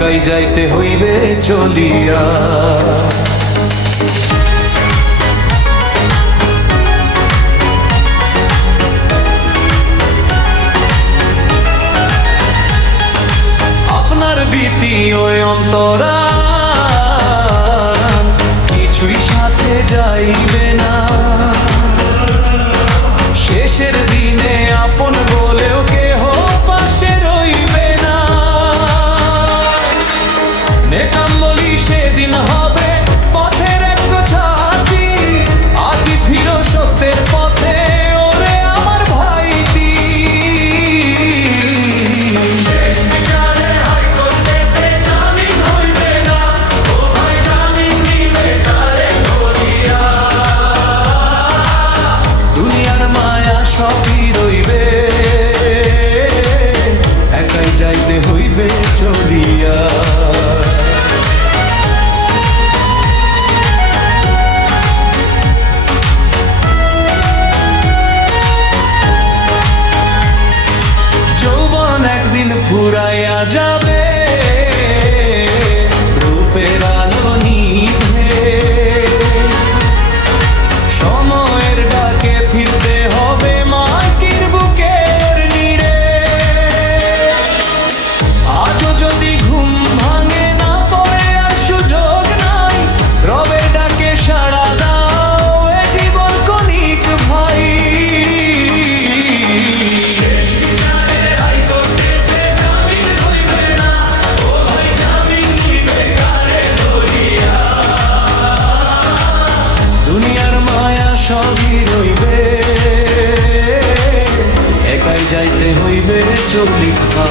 একাই যাইতে হইবে চলিয়া। আপনার ভীতি ওই অন্তরা কিছুই সাথে যাইবে না, শেষের দিনে আপন বলেও কেহ পাশে রইবে না। নেকাম বলি সেদিন হবে পথের একটা ছাতি, আজি ফিরো সত্যের পথে ওরে আমার ভাইটি। দুনিয়ার মায়া সবই রইবে, একাই যাইতে হইবে চলিয়া। যৌবন একদিন ফুরাইয়া যাবে, রূপের আলো নিভে, সময়ের ডাকে ফিরতে হবে মাটির বুকের নীড়ে। আজও যদি ঘুম ভাঙে না পড়ে আর সুযোগ নাই, রবের ডাকে সাড়া দাও এ জীবন কণিক ভাই। দুনিয়ার মায়া সবই রইবে, একাই যাইতে হইবে চলিয়া।